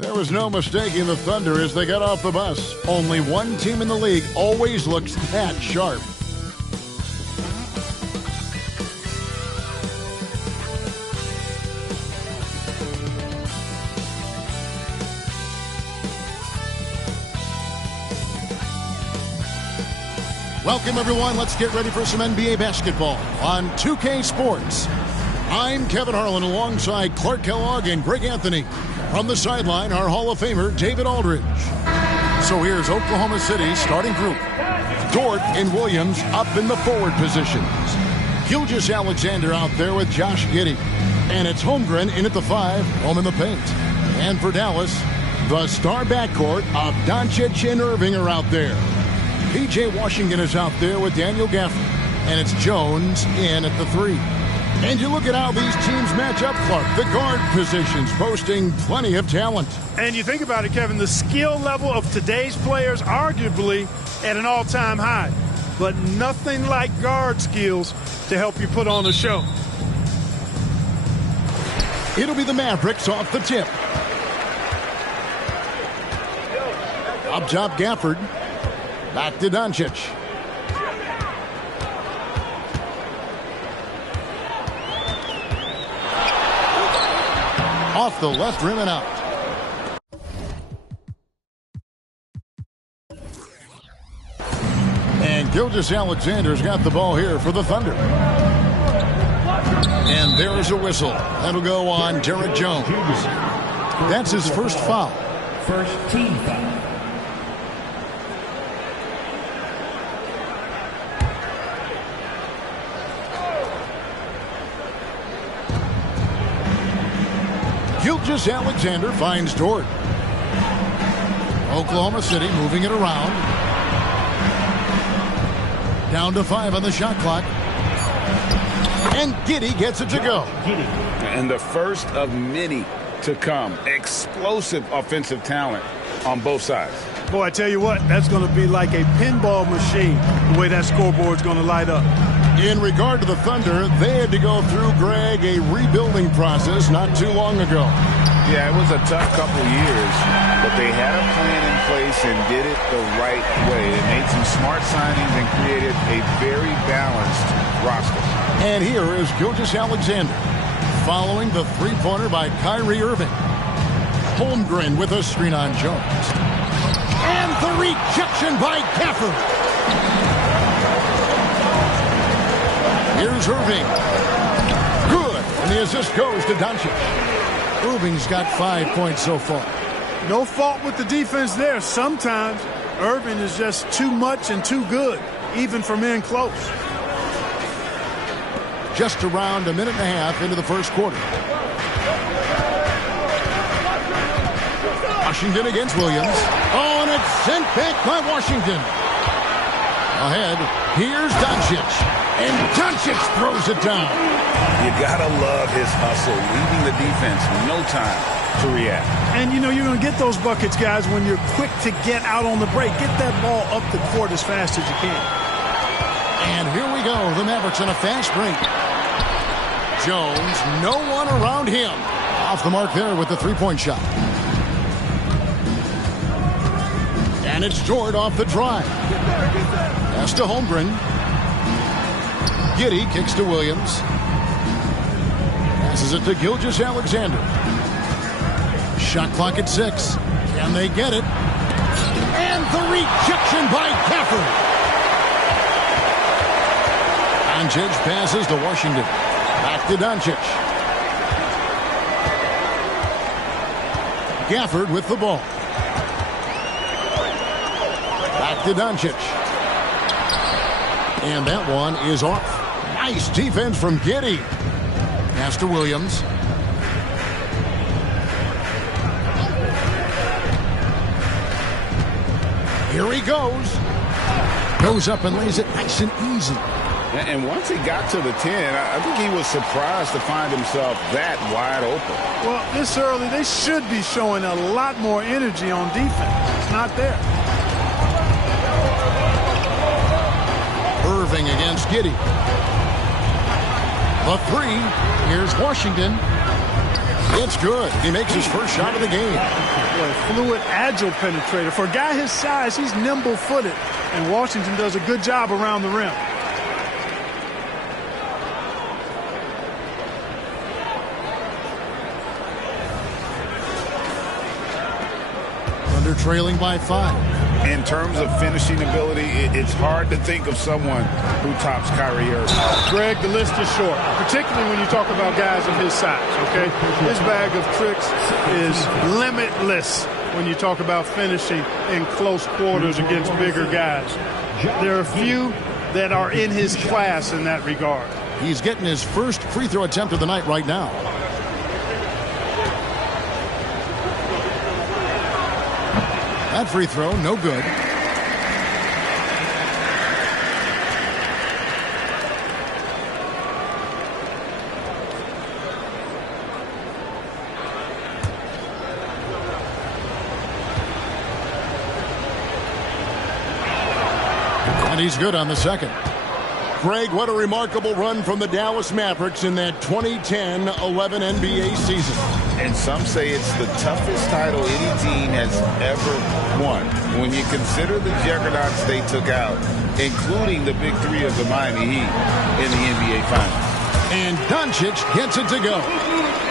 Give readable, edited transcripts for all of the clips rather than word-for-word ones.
There was no mistaking the Thunder as they got off the bus. Only one team in the league always looks that sharp. Welcome, everyone. Let's get ready for some NBA basketball on 2K Sports. I'm Kevin Harlan alongside Clark Kellogg and Greg Anthony. From the sideline, our Hall of Famer, David Aldridge. So here's Oklahoma City's starting group. Dort and Williams up in the forward positions. Gilgeous-Alexander out there with Josh Giddey. And it's Holmgren in at the 5, home in the paint. And for Dallas, the star backcourt of Doncic and Irving are out there. P.J. Washington is out there with Daniel Gafford. And it's Jones in at the 3. And you look at how these teams match up, Clark. The guard positions boasting plenty of talent. And you think about it, Kevin, the skill level of today's players arguably at an all-time high. But nothing like guard skills to help you put on a show. It'll be the Mavericks off the tip. Up top, Gafford. Back to Doncic. Off the left rim and out. And Gilgeous-Alexander's got the ball here for the Thunder. And there's a whistle. That'll go on Derek Jones. That's his first foul. First team foul. Gilgeous-Alexander finds Dort. Oklahoma City moving it around. Down to 5 on the shot clock. And Giddey gets it to go. And the first of many to come. Explosive offensive talent on both sides. Boy, I tell you what, that's going to be like a pinball machine, the way that scoreboard's going to light up. In regard to the Thunder, they had to go through, Greg, a rebuilding process not too long ago. Yeah, it was a tough couple years, but they had a plan in place and did it the right way. They made some smart signings and created a very balanced roster. And here is Gilgeous-Alexander following the three-pointer by Kyrie Irving. Holmgren with a screen on Jones. And the rejection by Gafford. Here's Irving. Good. And the assist goes to Doncic. Irving's got 5 points so far. No fault with the defense there. Sometimes Irving is just too much and too good, even for men close. Just around a minute and a half into the first quarter. Washington against Williams. Oh, and it's sent back by Washington. Ahead, here's Doncic. And Doncic throws it down. You gotta love his hustle, leaving the defense no time to react. And you know you're going to get those buckets, guys, when you're quick to get out on the break. Get that ball up the court as fast as you can. And here we go, the Mavericks on a fast break. Jones, no one around him. Off the mark there with the three-point shot. And it's Dort off the drive. Pass to Holmgren. Giddey kicks to Williams. Passes it to Gilgeous-Alexander. Shot clock at 6. Can they get it? And the rejection by Gafford. Doncic passes to Washington. Back to Doncic. Gafford with the ball. Back to Doncic. And that one is off. Nice defense from Giddey. Pass to Williams. Here he goes. Goes up and lays it nice and easy. And once he got to the 10, I think he was surprised to find himself that wide open. Well, this early, they should be showing a lot more energy on defense. It's not there. Irving against Giddey. The 3. Here's Washington. It's good. He makes his first shot of the game. Boy, fluid, agile penetrator. For a guy his size, he's nimble-footed, and Washington does a good job around the rim. Thunder trailing by 5. In terms of finishing ability, it's hard to think of someone who tops Kyrie Irving. Greg, the list is short, particularly when you talk about guys of his size, okay? His bag of tricks is limitless when you talk about finishing in close quarters against bigger guys. There are a few that are in his class in that regard. He's getting his first free throw attempt of the night right now. That free throw, no good. And he's good on the second. Greg, what a remarkable run from the Dallas Mavericks in that 2010-11 NBA season. And some say it's the toughest title any team has ever won. When you consider the juggernauts they took out, including the big three of the Miami Heat in the NBA Finals. And Doncic gets it to go.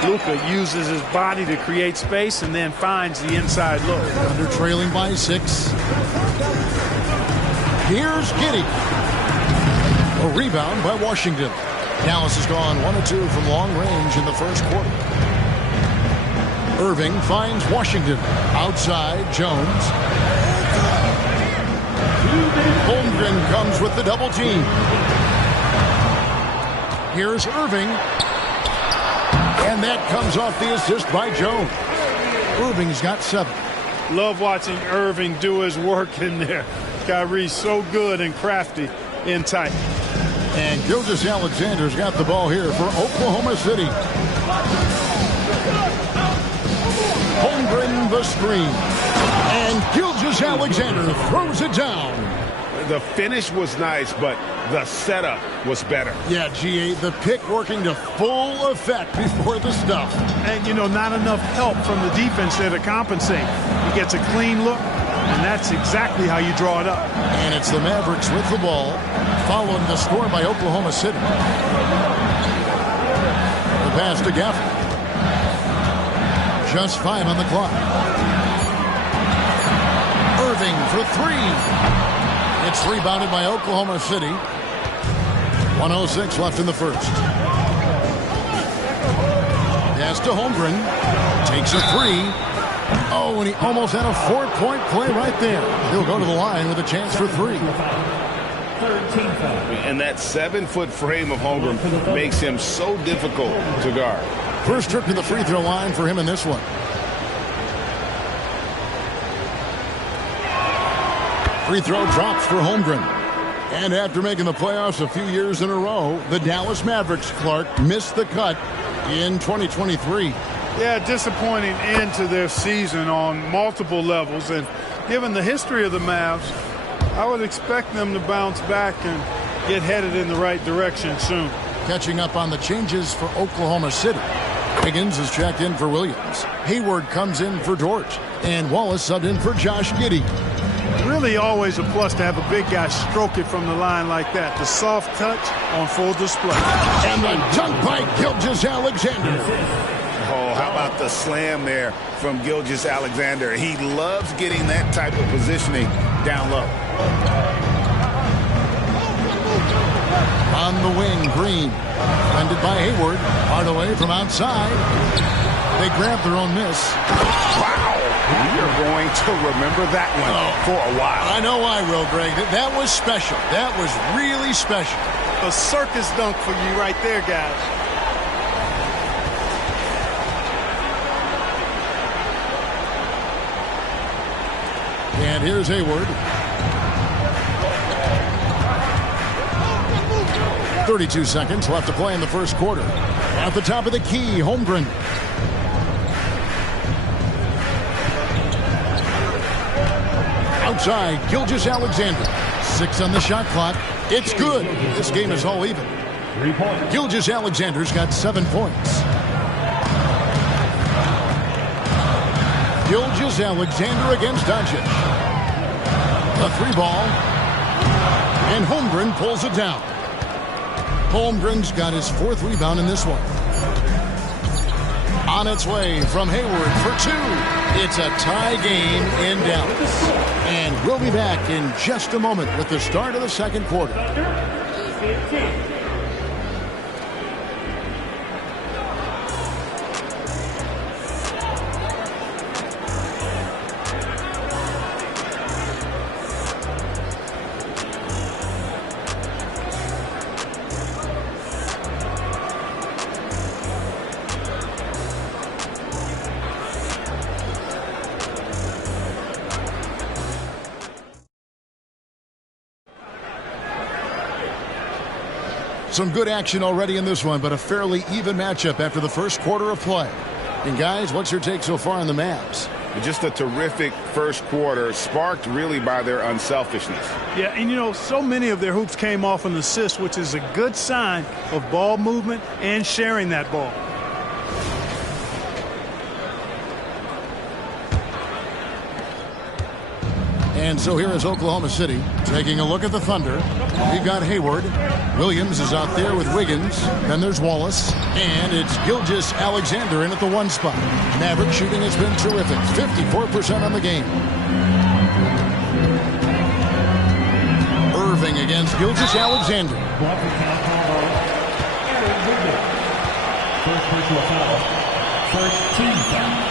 Luka uses his body to create space and then finds the inside look. Under trailing by 6. Here's Giddey. A rebound by Washington. Dallas has gone 1 of 2 from long range in the first quarter. Irving finds Washington. Outside, Jones. Holmgren comes with the double team. Here's Irving. And that comes off the assist by Jones. Irving's got 7. Love watching Irving do his work in there. Kyrie's so good and crafty in tight. And Gilgeous-Alexander's got the ball here for Oklahoma City. Holmgren the screen. And Gilgeous-Alexander throws it down. The finish was nice, but the setup was better. Yeah, GA, the pick working to full effect before the stuff. And, you know, not enough help from the defense there to compensate. He gets a clean look, and that's exactly how you draw it up. And it's the Mavericks with the ball, following the score by Oklahoma City. The pass to Gafford. Just 5 on the clock. Irving for 3. It's rebounded by Oklahoma City. 1:06 left in the first. Pass to Holmgren. Takes a 3. Oh, and he almost had a 4-point play right there. He'll go to the line with a chance for 3. And that 7-foot frame of Holmgren makes him so difficult to guard. First trip to the free throw line for him in this one. Free throw drops for Holmgren. And after making the playoffs a few years in a row, the Dallas Mavericks, Clark, missed the cut in 2023. Yeah, disappointing end to their season on multiple levels. And given the history of the Mavs, I would expect them to bounce back and get headed in the right direction soon. Catching up on the changes for Oklahoma City. Higgins is checked in for Williams. Hayward comes in for Dort. And Wallace subbed in for Josh Giddey. Really always a plus to have a big guy stroke it from the line like that. The soft touch on full display. And the dunk by Gilgeous-Alexander. Oh, how about the slam there from Gilgeous-Alexander? He loves getting that type of positioning down low. On the wing, Green. Defended by Hayward. Hardaway from outside. They grab their own miss. Wow! You're going to remember that one for a while. I know I will, Greg. That was special. That was really special. A circus dunk for you right there, guys. And here's Hayward. 32 seconds left to play in the first quarter. At the top of the key, Holmgren. Outside, Gilgeous-Alexander. 6 on the shot clock. It's good. This game is all even. Gilgeous-Alexander's got 7 points. Gilgeous Alexander against Doncic. The 3-ball. And Holmgren pulls it down. Holmgren's got his 4th rebound in this one. On its way from Hayward for 2. It's a tie game in Dallas. And we'll be back in just a moment with the start of the second quarter. Some good action already in this one, but a fairly even matchup after the first quarter of play. And guys, what's your take so far on the Mavs? Just a terrific first quarter, sparked really by their unselfishness. Yeah, and you know, so many of their hoops came off an assist, which is a good sign of ball movement and sharing that ball. And so here is Oklahoma City taking a look at the Thunder. We've got Hayward. Williams is out there with Wiggins. Then there's Wallace. And it's Gilgeous Alexander in at the 1 spot. Mavericks shooting has been terrific. 54% on the game. Irving against Gilgeous Alexander. First personal foul. First team foul.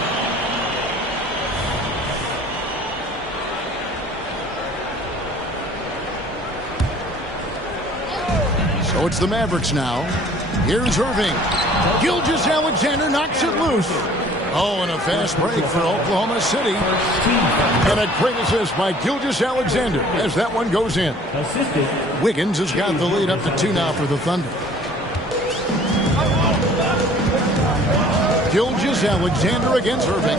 So it's the Mavericks now. Here's Irving. Gilgeous Alexander knocks it loose. Oh, and a fast break for Oklahoma City. And a great assist by Gilgeous Alexander as that one goes in. Wiggins has got the lead up to 2 now for the Thunder. Gilgeous Alexander against Irving.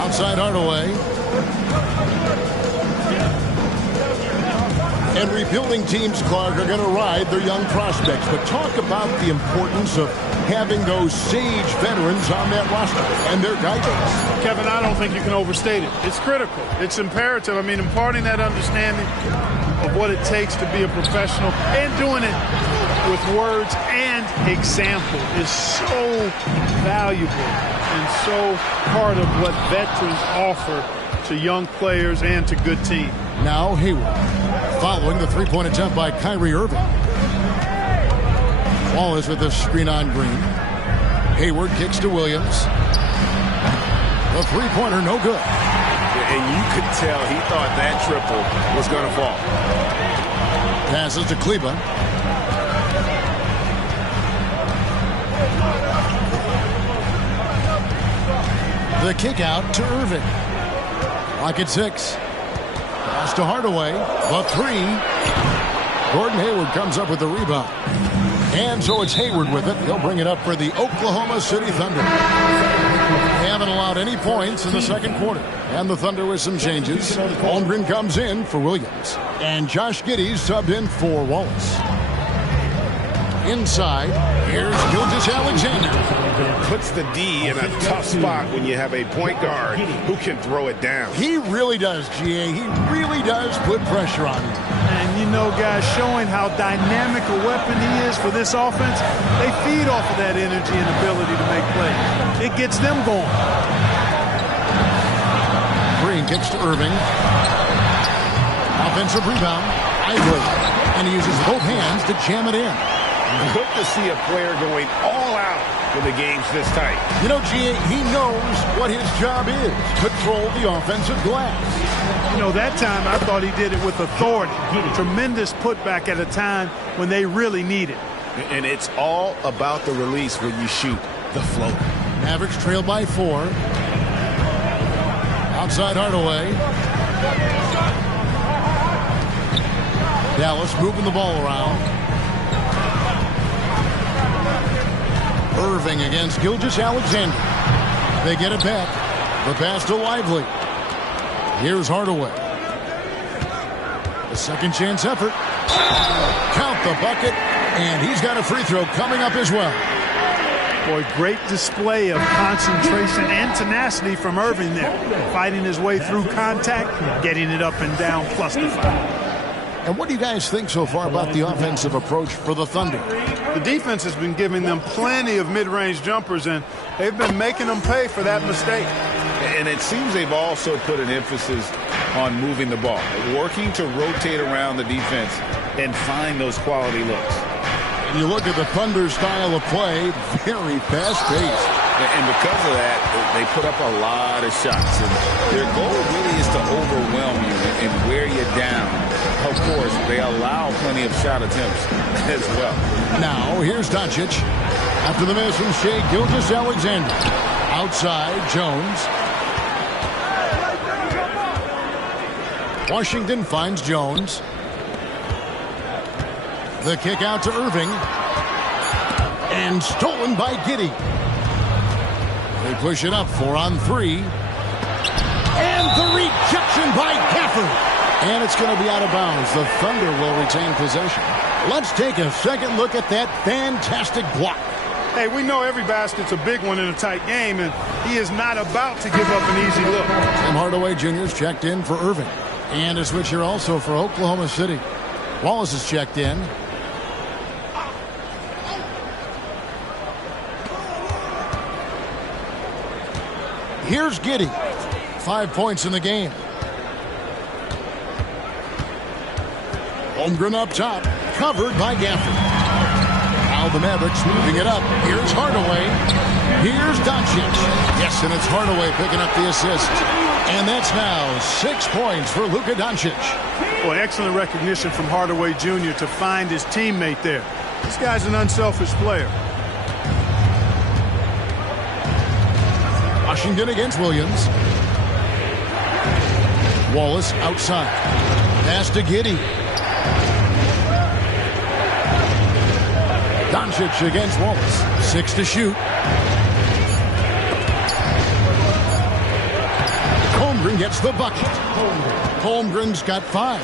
Outside Hardaway. And rebuilding teams, Clark, are going to ride their young prospects. But talk about the importance of having those sage veterans on that roster and their guidance. Kevin, I don't think you can overstate it. It's critical. It's imperative. I mean, imparting that understanding of what it takes to be a professional and doing it with words and example is so valuable and so part of what veterans offer to young players and to good teams. Now Hayward, following the 3-point attempt by Kyrie Irving. Wallace with the screen on Green. Hayward kicks to Williams. The 3-pointer, no good. And you could tell he thought that triple was going to fall. Passes to Kleba. The kick out to Irving. Clock at 6. Pass to Hardaway. The 3. Gordon Hayward comes up with the rebound. And so it's Hayward with it. He'll bring it up for the Oklahoma City Thunder. They haven't allowed any points in the second quarter. And the Thunder with some changes. Holmgren comes in for Williams. And Josh Giddey's subbed in for Wallace. Inside, here's Gilgeous Alexander. Puts the D in a tough spot when you have a point guard who can throw it down. He really does, GA. He really does put pressure on him. And, you know, guys, showing how dynamic a weapon he is for this offense, they feed off of that energy and ability to make plays. It gets them going. Green kicks to Irving. Offensive rebound. Ivory. And he uses both hands to jam it in. Good to see a player going all out when the game's this tight. You know, GA, he knows what his job is. Control the offensive glass. You know, that time I thought he did it with authority. Tremendous putback at a time when they really need it. And it's all about the release when you shoot the floater. Mavericks trail by 4. Outside Hardaway. Dallas moving the ball around. Irving against Gilgeous Alexander. They get it back. The pass to Lively. Here's Hardaway. A second chance effort. Count the bucket. And he's got a free throw coming up as well. Boy, great display of concentration and tenacity from Irving there. Fighting his way through contact, getting it up and down, plus the foul. And what do you guys think so far about the offensive approach for the Thunder? The defense has been giving them plenty of mid-range jumpers, and they've been making them pay for that mistake. And it seems they've also put an emphasis on moving the ball, working to rotate around the defense and find those quality looks. And you look at the Thunder style of play, very fast-paced. And because of that, they put up a lot of shots. And their goal really is to overwhelm you and wear you down. Of course, they allow plenty of shot attempts as well. Now, here's Doncic. After the miss from Shea Gilgeous-Alexander. Outside, Jones. Washington finds Jones. The kick out to Irving. And stolen by Giddey. They push it up 4-on-3. And the rejection by Gafford. And it's going to be out of bounds. The Thunder will retain possession. Let's take a second look at that fantastic block. Hey, we know every basket's a big one in a tight game, and he is not about to give up an easy look. Tim Hardaway Jr.'s checked in for Irving. And a switch here also for Oklahoma City. Wallace is checked in. Here's Giddey. 5 points in the game. Holmgren up top. Covered by Gafford. Now the Mavericks moving it up. Here's Hardaway. Here's Doncic. Yes, and it's Hardaway picking up the assist. And that's now 6 points for Luka Doncic. Boy, excellent recognition from Hardaway Jr. to find his teammate there. This guy's an unselfish player. Washington against Williams. Wallace outside. Pass to Giddey. Doncic against Wallace. 6 to shoot. Holmgren gets the bucket. Holmgren's got 5.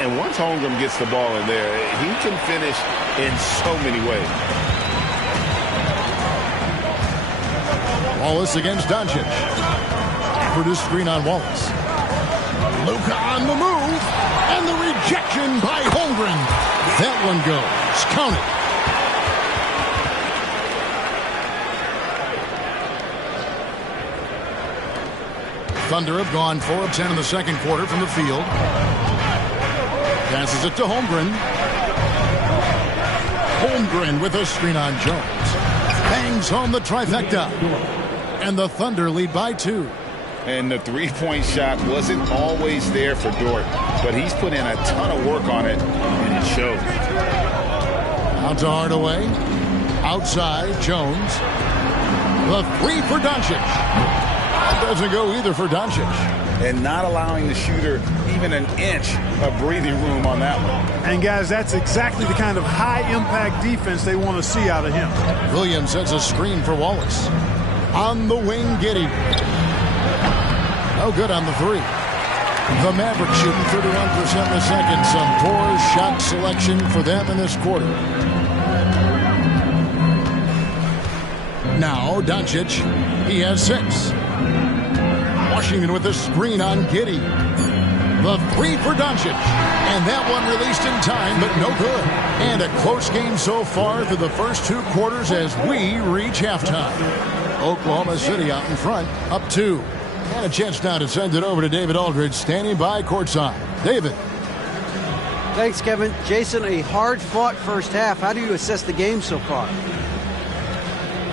And once Holmgren gets the ball in there, he can finish in so many ways. Wallace against Doncic. For this screen on Wallace. Luka on the move. And the rejection by Holmgren. That one goes. Count it. Thunder have gone 4 of 10 in the second quarter from the field. Passes it to Holmgren. Holmgren with a screen on Jones. Bangs home the trifecta. And the Thunder lead by 2. And the three-point shot wasn't always there for Dort, but he's put in a ton of work on it, and it shows. Out to Hardaway. Outside, Jones. The 3 for Doncic. Doesn't go either for Doncic. And not allowing the shooter even an inch of breathing room on that one. And, guys, that's exactly the kind of high-impact defense they want to see out of him. Williams sets a screen for Wallace. On the wing, Giddey. No good on the 3. The Mavericks shooting 31% in the second. Some poor shot selection for them in this quarter. Now, Doncic, he has 6. Washington with a screen on Giddey. The 3 for Doncic. And that one released in time, but no good. And a close game so far through the first 2 quarters as we reach halftime. Oklahoma City out in front, up 2. And a chance now to send it over to David Aldridge, standing by courtside. David. Thanks, Kevin. Jason, a hard-fought first half. How do you assess the game so far?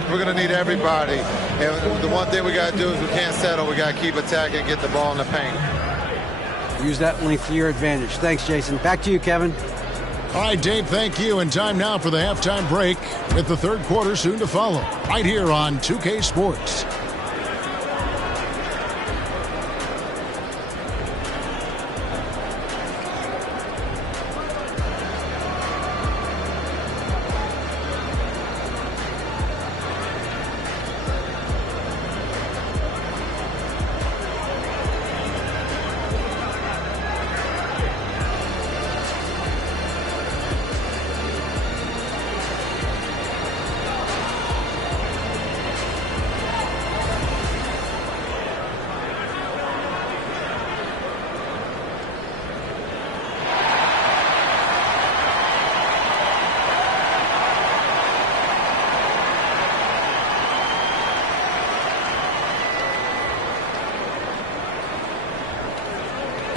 We're going to need everybody. And the one thing we got to do is we can't settle. We got to keep attacking and get the ball in the paint. Use that length to your advantage. Thanks, Jason. Back to you, Kevin. All right, Dave, thank you. And time now for the halftime break with the third quarter soon to follow. Right here on 2K Sports.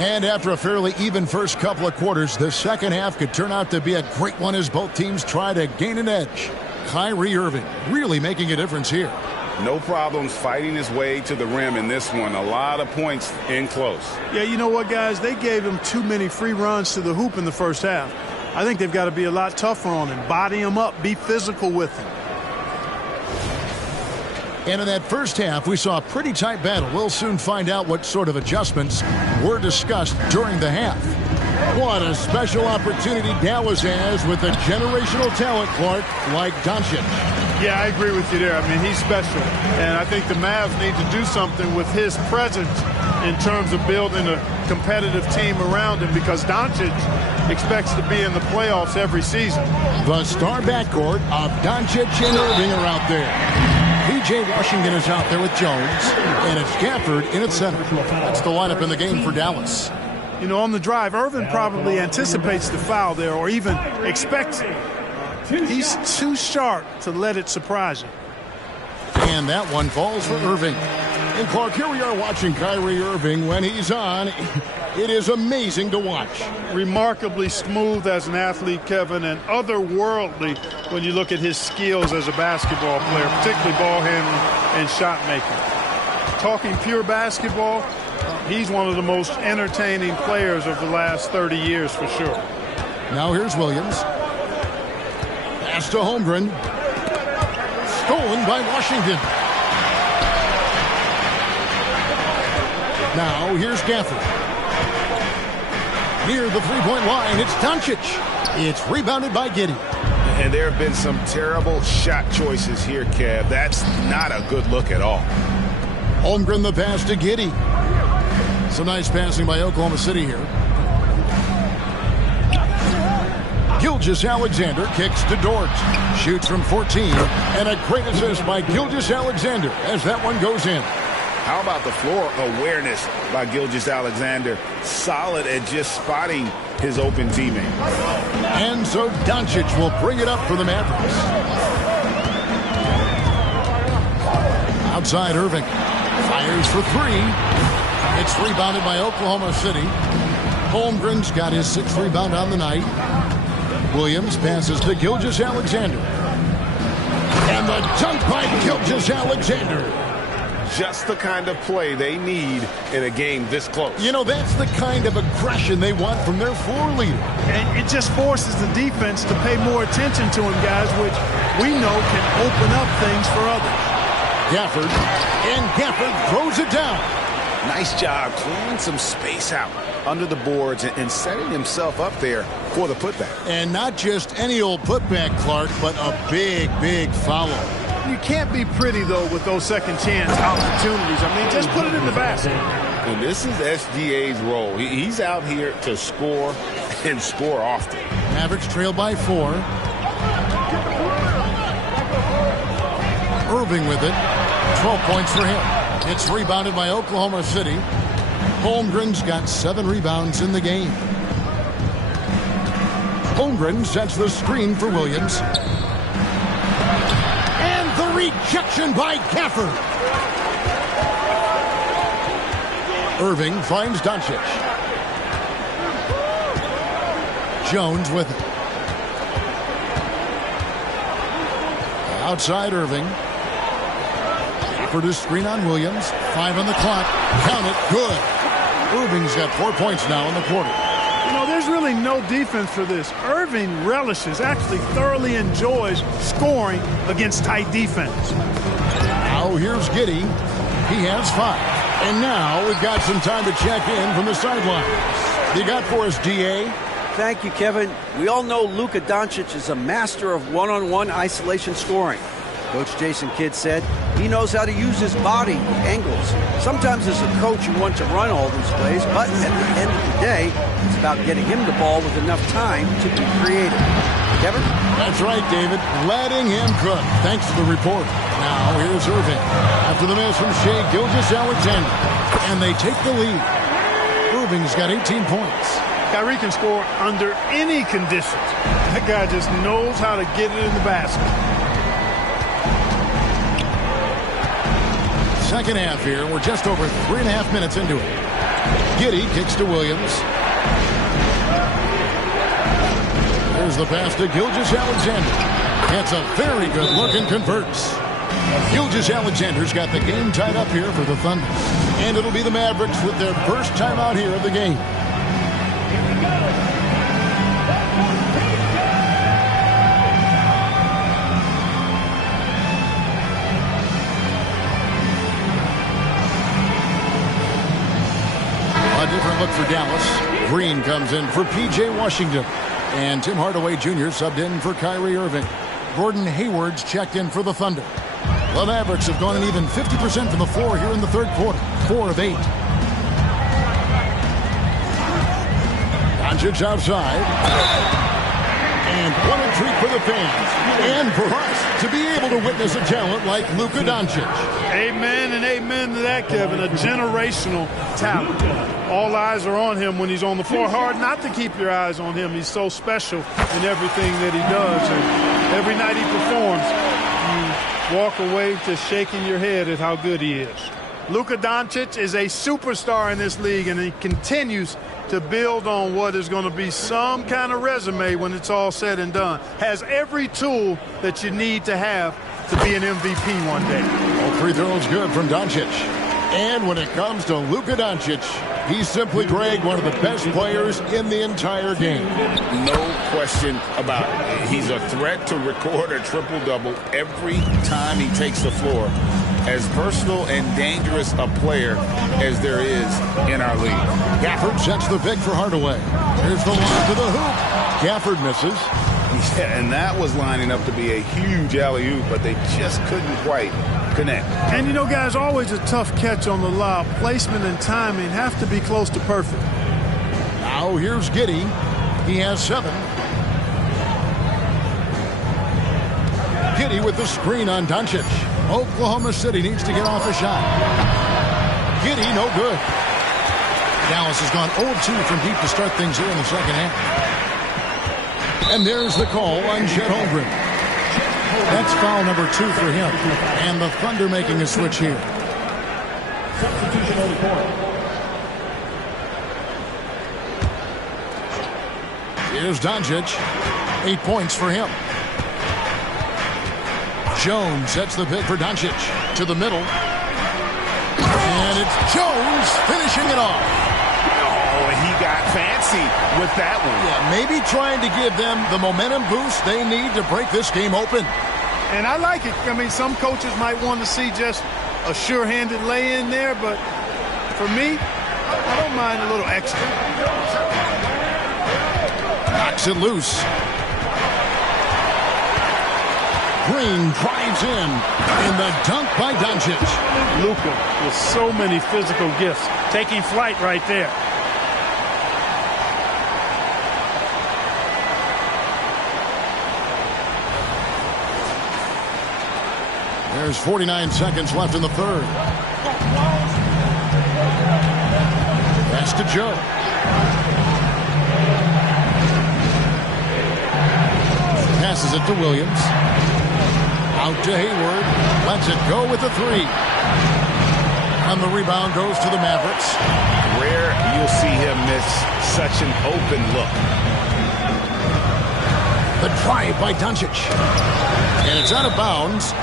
And after a fairly even first couple of quarters, the second half could turn out to be a great one as both teams try to gain an edge. Kyrie Irving really making a difference here. No problems fighting his way to the rim in this one. A lot of points in close. Yeah, you know what, guys? They gave him too many free runs to the hoop in the first half. I think they've got to be a lot tougher on him. Body him up. Be physical with him. And in that first half, we saw a pretty tight battle. We'll soon find out what sort of adjustments were discussed during the half. What a special opportunity Dallas has with a generational talent, Clark, like Doncic. Yeah, I agree with you there. I mean, he's special. And I think the Mavs need to do something with his presence in terms of building a competitive team around him, because Doncic expects to be in the playoffs every season. The star backcourt of Doncic and Irving are out there. P.J. Washington is out there with Jones, and it's Gafford in at center. That's the lineup in the game for Dallas. You know, on the drive, Irvin probably anticipates the foul there, or even expects it. He's too sharp to let it surprise him. And that one falls for Irving. And Clark, here we are watching Kyrie Irving. When he's on, it is amazing to watch. Remarkably smooth as an athlete, Kevin, and otherworldly when you look at his skills as a basketball player, particularly ball handling and shot making. Talking pure basketball, he's one of the most entertaining players of the last 30 years for sure. Now here's Williams. Pass to Holmgren. Stolen by Washington. Now here's Gafford. Near the three-point line, it's Doncic. It's rebounded by Giddey. And there have been some terrible shot choices here, Kev. That's not a good look at all. Holmgren the pass to Giddey. Some nice passing by Oklahoma City here. Gilgeous-Alexander kicks to Dort. Shoots from 14. And a great assist by Gilgeous-Alexander as that one goes in. How about the floor awareness by Gilgeous-Alexander? Solid at just spotting his open teammate. And so Doncic will bring it up for the Mavericks. Outside Irving. Fires for three. It's rebounded by Oklahoma City. Holmgren's got his sixth rebound on the night. Williams passes to Gilgeous-Alexander. And the dunk by Gilgeous-Alexander. Just the kind of play they need in a game this close. You know, that's the kind of aggression they want from their floor leader. And it just forces the defense to pay more attention to him, guys, which we know can open up things for others. Gafford, and Gafford throws it down. Nice job clearing some space out under the boards and setting himself up there for the putback. And not just any old putback, Clark, but a big, big foul. You can't be pretty, though, with those second chance opportunities. I mean, just put it in the basket. And this is SGA's role. He's out here to score and score often. Mavericks trail by 4. Irving with it. 12 points for him. It's rebounded by Oklahoma City. Holmgren's got 7 rebounds in the game. Holmgren sets the screen for Williams. And the rejection by Gafford. Irving finds Doncic. Jones with it. Outside Irving. For the screen on Williams. 5 on the clock. Count it. Good. Irving's got 4 points now in the quarter. You know, there's really no defense for this. Irving relishes, actually thoroughly enjoys scoring against tight defense. Now here's Giddey. He has 5. And now we've got some time to check in from the sidelines. You got for us, DA? Thank you, Kevin. We all know Luka Doncic is a master of one-on-one isolation scoring. Coach Jason Kidd said he knows how to use his body, angles. Sometimes as a coach you want to run all these plays, but at the end of the day, it's about getting him the ball with enough time to be creative. Kevin? That's right, David. Letting him cook. Thanks to the report. Now here's Irving. After the miss from Shai Gilgeous-Alexander. And they take the lead. Irving's got 18 points. Kyrie can score under any conditions. That guy just knows how to get it in the basket. Second half here. We're just over 3.5 minutes into it. Giddey kicks to Williams. There's the pass to Gilgeous-Alexander. That's a very good look and converts. Gilgeous-Alexander's got the game tied up here for the Thunder. And it'll be the Mavericks with their first timeout here of the game. A different look for Dallas. Green comes in for P.J. Washington. And Tim Hardaway Jr. subbed in for Kyrie Irving. Gordon Hayward's checked in for the Thunder. The Mavericks have gone an even 50% from the floor here in the third quarter. 4 of 8. Doncic outside. And what a treat for the fans. And for us to be able to witness a talent like Luka Doncic. Amen and amen to that, Kevin. A generational talent. All eyes are on him when he's on the floor. Hard not to keep your eyes on him. He's so special in everything that he does. And every night he performs, you walk away just shaking your head at how good he is. Luka Doncic is a superstar in this league, and he continues to build on what is going to be some kind of resume when it's all said and done. Has every tool that you need to have to be an MVP one day. All free throws good from Doncic. And when it comes to Luka Doncic, he's simply, Greg, one of the best players in the entire game. No question about it. He's a threat to record a triple-double every time he takes the floor. As versatile and dangerous a player as there is in our league. Gafford sets the pick for Hardaway. Here's the line to the hoop. Gafford misses. Yeah, and that was lining up to be a huge alley-oop, but they just couldn't quite connect. And you know, guys, always a tough catch on the lob. Placement and timing have to be close to perfect. Now here's Giddey. He has 7. Giddey with the screen on Doncic. Oklahoma City needs to get off a shot. Giddey, no good. Dallas has gone 0-2 from deep to start things here in the second half. And there's the call on Chet Holmgren. That's foul number 2 for him. And the Thunder making a switch here. Substitution on the court. Here's Doncic. 8 points for him. Jones sets the pick for Doncic to the middle. And it's Jones finishing it off. Oh, he got fancy with that one. Yeah, maybe trying to give them the momentum boost they need to break this game open. And I like it. I mean, some coaches might want to see just a sure-handed lay-in there, but for me, I don't mind a little extra. Knocks it loose. Green drives in, and the dunk by Doncic. Luka with so many physical gifts, taking flight right there. There's 49 seconds left in the third. Pass to Joe. Passes it to Williams. Out to Hayward. Lets it go with the 3. And the rebound goes to the Mavericks. Rare you'll see him miss such an open look. The drive by Doncic. And it's out of bounds.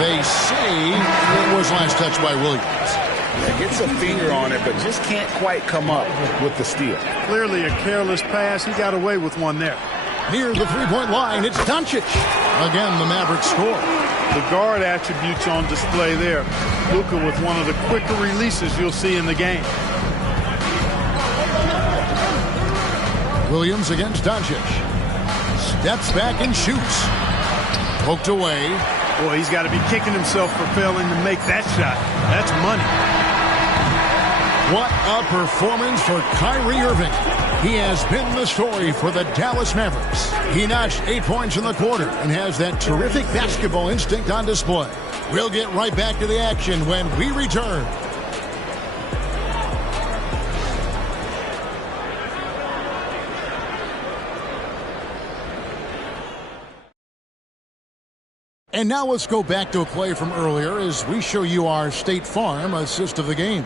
They say it was last touched by Williams. Yeah, gets a finger on it, but just can't quite come up with the steal. Clearly a careless pass. He got away with one there. Near the three-point line, it's Doncic. Again, the Mavericks score. The guard attributes on display there. Luka with one of the quicker releases you'll see in the game. Williams against Doncic. Steps back and shoots. Poked away. Boy, he's got to be kicking himself for failing to make that shot. That's money. What a performance for Kyrie Irving. He has been the story for the Dallas Mavericks. He notched 8 points in the quarter and has that terrific basketball instinct on display. We'll get right back to the action when we return. And now let's go back to a play from earlier as we show you our State Farm assist of the game.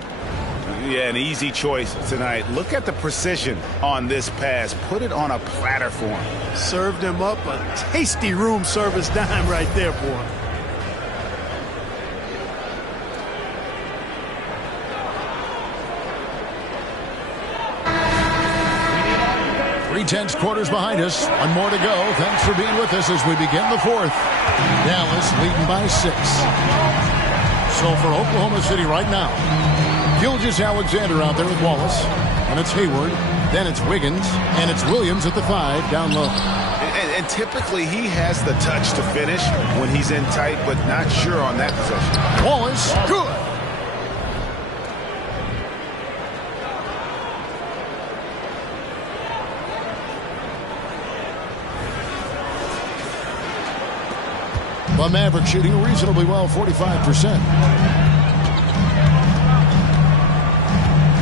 Yeah, an easy choice tonight. Look at the precision on this pass. Put it on a platter for him. Served him up a tasty room service dime right there for him. 3/10 quarters behind us. One more to go. Thanks for being with us as we begin the fourth. Dallas leading by 6. So for Oklahoma City right now, Gilgeous-Alexander out there with Wallace. And it's Hayward. Then it's Wiggins. And it's Williams at the 5 down low. And typically he has the touch to finish when he's in tight, but not sure on that possession. Wallace, good. The Mavericks shooting reasonably well, 45%.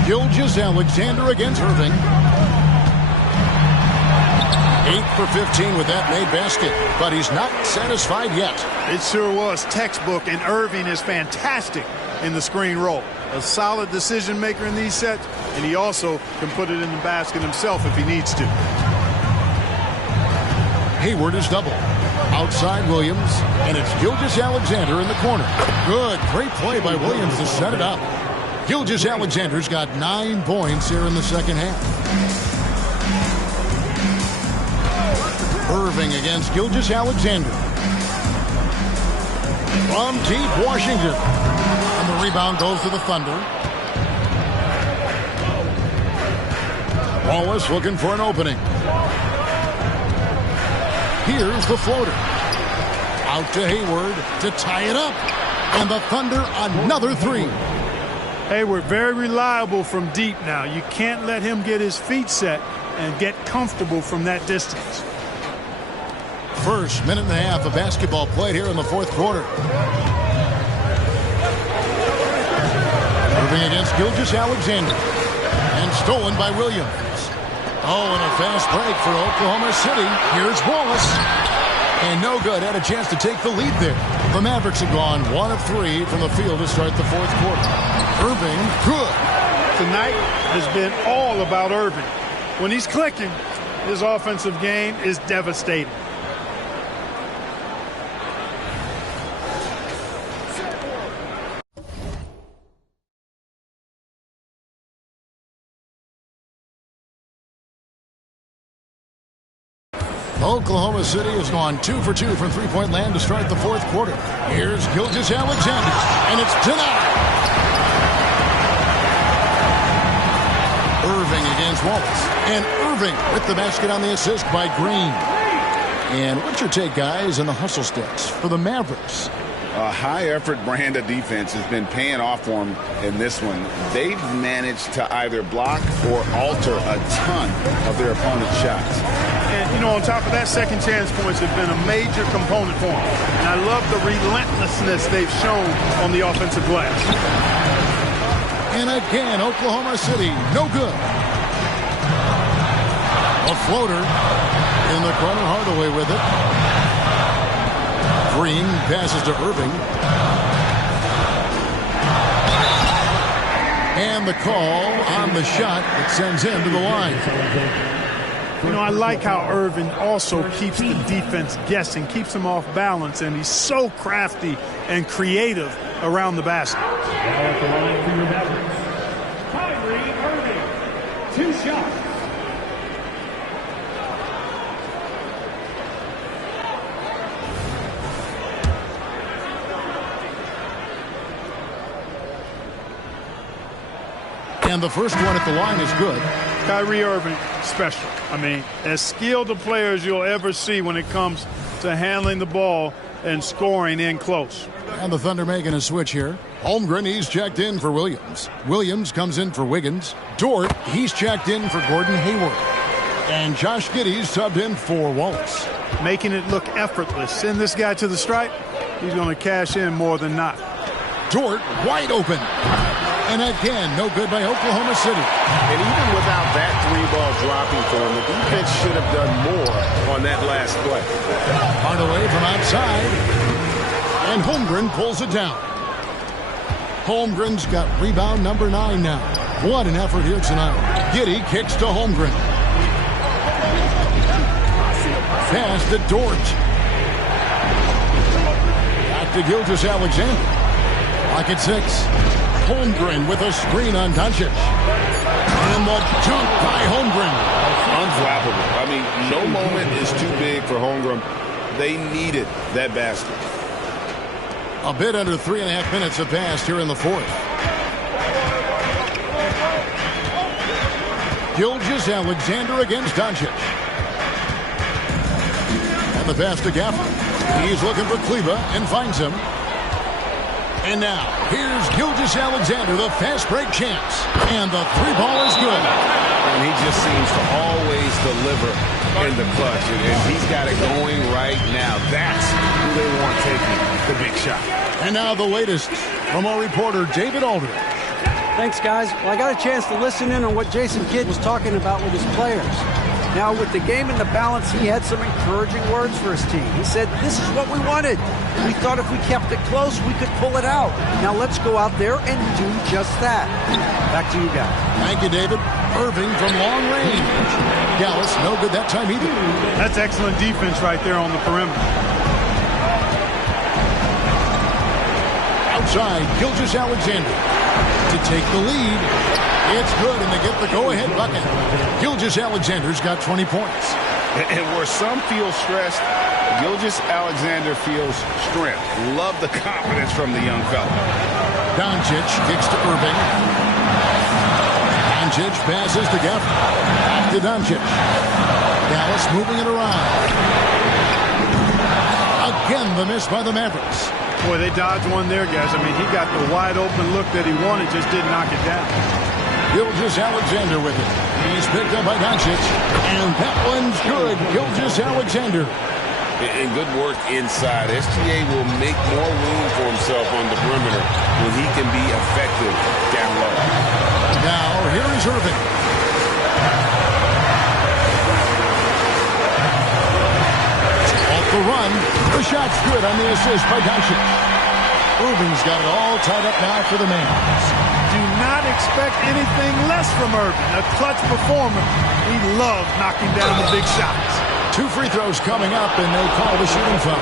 Gilgeous-Alexander against Irving. 8 for 15 with that made basket, but he's not satisfied yet. It sure was textbook, and Irving is fantastic in the screen roll. A solid decision maker in these sets, and he also can put it in the basket himself if he needs to. Hayward is double. Outside Williams, and it's Gilgeous-Alexander in the corner. Good, great play by Williams to set it up. Gilgeous-Alexander's got 9 points here in the second half. Irving against Gilgeous-Alexander. From deep Washington. And the rebound goes to the Thunder. Wallace looking for an opening. Here's the floater. Out to Hayward to tie it up. And the Thunder another 3. Hayward very reliable from deep now. You can't let him get his feet set and get comfortable from that distance. First minute and a half of basketball played here in the fourth quarter. Irving against Gilgeous-Alexander. And stolen by Williams. Oh, and a fast break for Oklahoma City. Here's Wallace. And no good. Had a chance to take the lead there. The Mavericks have gone 1 of 3 from the field to start the fourth quarter. Irving, good. Tonight has been all about Irving. When he's clicking, his offensive game is devastating. Oklahoma City has gone 2 for 2 from three-point land to start the fourth quarter. Here's Gilgeous-Alexander, and it's denied. Irving against Wallace, and Irving with the basket on the assist by Green. And what's your take, guys, on the hustle sticks for the Mavericks? A high-effort brand of defense has been paying off for them in this one. They've managed to either block or alter a ton of their opponent's shots. And, you know, on top of that, second chance points have been a major component for them. And I love the relentlessness they've shown on the offensive glass. And again, Oklahoma City, no good. A floater in the corner, Hardaway with it. Green passes to Irving. And the call on the shot that sends him to the line. You know, I like how Irving also keeps the defense guessing, keeps them off balance, and he's so crafty and creative around the basket. At the line for your Mavericks, Kyrie Irving, 2 shots. And the first one at the line is good. Kyrie Irving, special. I mean, as skilled a player as you'll ever see when it comes to handling the ball and scoring in close. And the Thunder making a switch here. Holmgren, he's checked in for Williams. Williams comes in for Wiggins. Dort, he's checked in for Gordon Hayward. And Josh Giddey's subbed in for Wallace. Making it look effortless. Send this guy to the stripe, he's going to cash in more than not. Dort wide open. And again, no good by Oklahoma City. And even without that 3-ball dropping for him, the defense should have done more on that last play. Hardaway from outside. And Holmgren pulls it down. Holmgren's got rebound number 9 now. What an effort here tonight. Giddy kicks to Holmgren. Pass to Dort. Back to Gilgeous-Alexander. Pocket 6. Holmgren with a screen on Doncic. And the dunk by Holmgren. Unflappable. I mean, no moment is too big for Holmgren. They needed that basket. A bit under 3.5 minutes have passed here in the fourth. Gilgeous-Alexander against Doncic. And the pass to Gafford. He's looking for Kleba and finds him. And now, here's Gilgeous-Alexander, the fast break champs. And the three ball is good. And he just seems to always deliver in the clutch. And he's got it going right now. That's who they want taking the big shot. And now the latest from our reporter, David Aldridge. Thanks, guys. Well, I got a chance to listen in on what Jason Kidd was talking about with his players. Now, with the game in the balance, he had some encouraging words for his team. He said, this is what we wanted. We thought if we kept it close, we could pull it out. Now, let's go out there and do just that. Back to you guys. Thank you, David. Irving from long range. Dallas, no good that time either. That's excellent defense right there on the perimeter. Outside, Gilgeous-Alexander to take the lead. It's good, and they get the go-ahead bucket. Gilgeous-Alexander's got 20 points. And where some feel stressed, Gilgeous-Alexander feels strength. Love the confidence from the young fella. Doncic kicks to Irving. Doncic passes to Gafford. Back to Doncic. Dallas moving it around. Again, the miss by the Mavericks. Boy, they dodged one there, guys. I mean, he got the wide-open look that he wanted, just didn't knock it down. Gilgeous-Alexander with it. He's picked up by Doncic. And that one's good. Gilgeous-Alexander. And good work inside. SGA will make more room for himself on the perimeter when he can be effective down low. Now, here is Irving. Off the run. The shot's good on the assist by Doncic. Irving's got it all tied up now for the Mavs. Do not expect anything less from Irving. A clutch performer. He loves knocking down the big shots. 2 free throws coming up, and they call the shooting foul.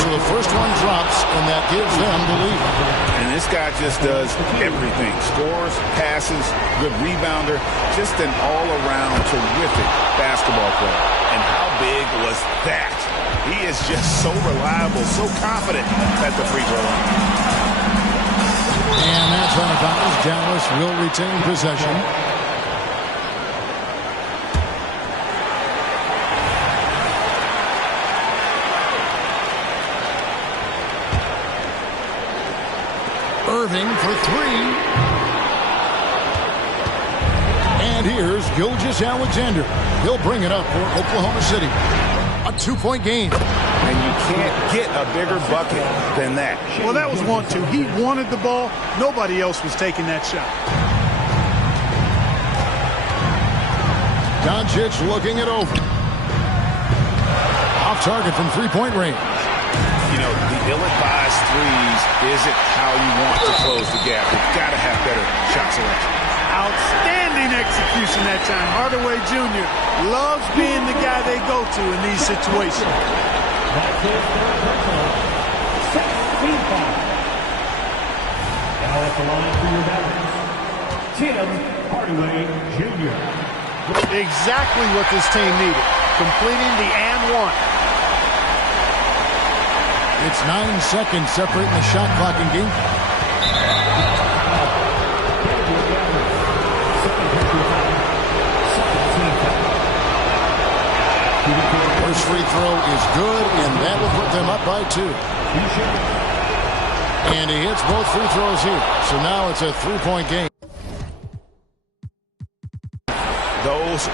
So the first one drops, and that gives them the lead. And this guy just does everything. Scores, passes, good rebounder. Just an all-around terrific basketball player. And how big was that? He is just so reliable, so confident at the free throw line. And that's on bounds. Dallas will retain possession. Irving for 3. And here's Gilgeous-Alexander. He'll bring it up for Oklahoma City. A 2-point game. And you can't get a bigger bucket than that. Well, that was 1-2. He wanted the ball. Nobody else was taking that shot. Doncic looking it over. Off target from 3-point range. You know, the ill-advised threes isn't how you want to close the gap. You've got to have better shot selection. Outstanding execution that time. Hardaway Jr. loves being the guy they go to in these situations. That's it for personal. 6 feet foul. Now at the line for your Mavericks, Tim Hardaway Jr. Exactly what this team needed. Completing the and one. It's 9 seconds separating the shot clock in game. First free throw is good, and that will put them up by 2. And he hits both free throws here. So now it's a 3-point game. Those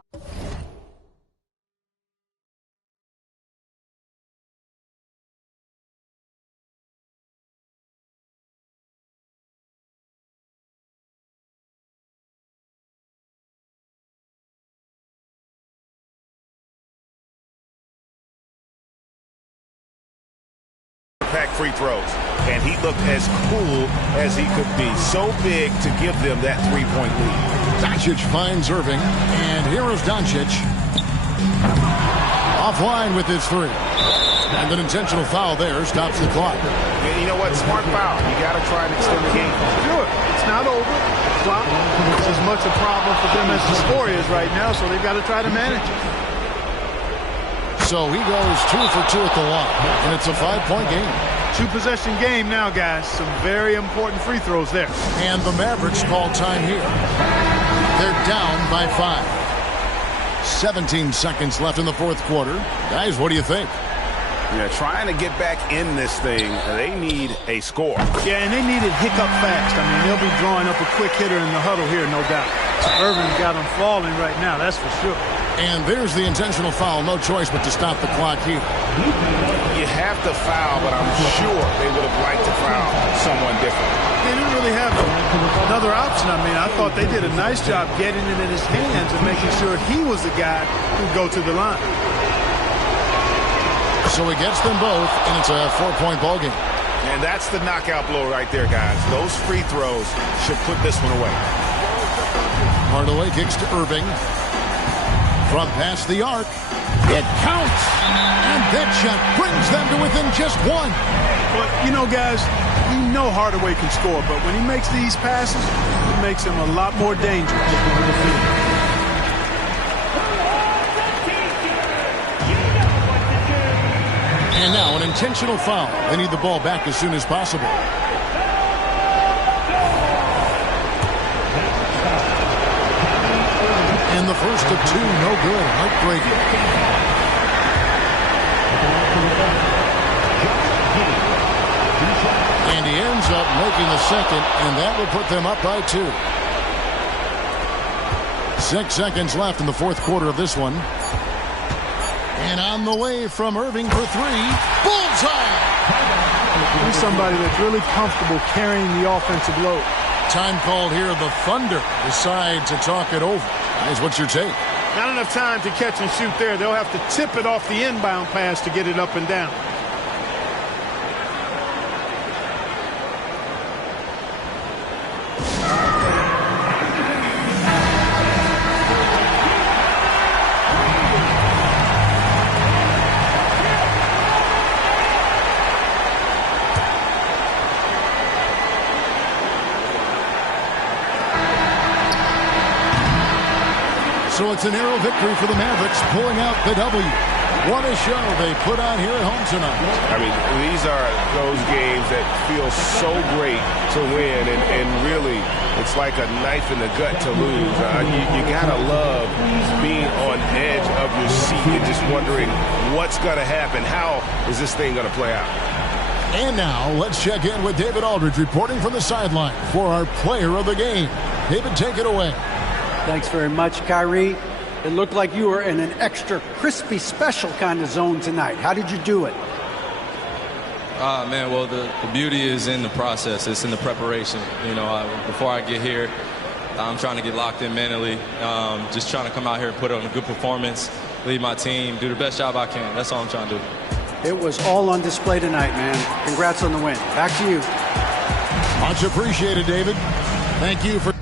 pack free throws. And and he looked as cool as he could be. So big to give them that three-point lead. Doncic finds Irving, and here is Doncic. Offline with his three. And an intentional foul there stops the clock. And you know what? Smart foul. You got to try and extend the game. Sure. It's not over. Clock is as much a problem for them as the score is right now, so they've got to try to manage it. So he goes 2 for 2 at the line, and it's a 5-point game. 2-possession game now, guys. Some very important free throws there. And the Mavericks call time here. They're down by 5. 17 seconds left in the fourth quarter. Guys, what do you think? Yeah, trying to get back in this thing, they need a score. Yeah, and they need it hiccup fast. I mean, they'll be drawing up a quick hitter in the huddle here, no doubt. Irving's got them falling right now, that's for sure. And there's the intentional foul. No choice but to stop the clock here. You have to foul, but I'm sure they would have liked to foul someone different. They didn't really have another option. I mean, I thought they did a nice job getting it in his hands and making sure he was the guy who'd go to the line. So he gets them both, and it's a 4-point ball game. And that's the knockout blow right there, guys. Those free throws should put this one away. Hardaway kicks to Irving. From past the arc, it counts. And that shot brings them to within just one. But, you know, guys, we know Hardaway can score, but when he makes these passes, it makes him a lot more dangerous. And now an intentional foul. They need the ball back as soon as possible. And the first of two, no good. Heartbreaking. And he ends up making the second, and that will put them up by 2. 6 seconds left in the fourth quarter of this one. And on the way from Irving for 3. Bullseye! He's somebody that's really comfortable carrying the offensive load. Time called here. The Thunder decide to talk it over. Guys, what's your take? Not enough time to catch and shoot there. They'll have to tip it off the inbound pass to get it up and down. So it's a narrow victory for the Mavericks, pulling out the W. What a show they put on here at home tonight. I mean, these are those games that feel so great to win, and really, it's like a knife in the gut to lose. You gotta love being on edge of your seat and just wondering what's gonna happen. How is this thing gonna play out? And now, let's check in with David Aldridge reporting from the sideline for our player of the game. David, take it away. Thanks very much, Kyrie. It looked like you were in an extra crispy special kind of zone tonight. How did you do it? Man, well, the beauty is in the process. It's in the preparation. You know, before I get here, I'm trying to get locked in mentally. Just trying to come out here and put on a good performance, lead my team, do the best job I can. That's all I'm trying to do. It was all on display tonight, man. Congrats on the win. Back to you. Much appreciated, David. Thank you for...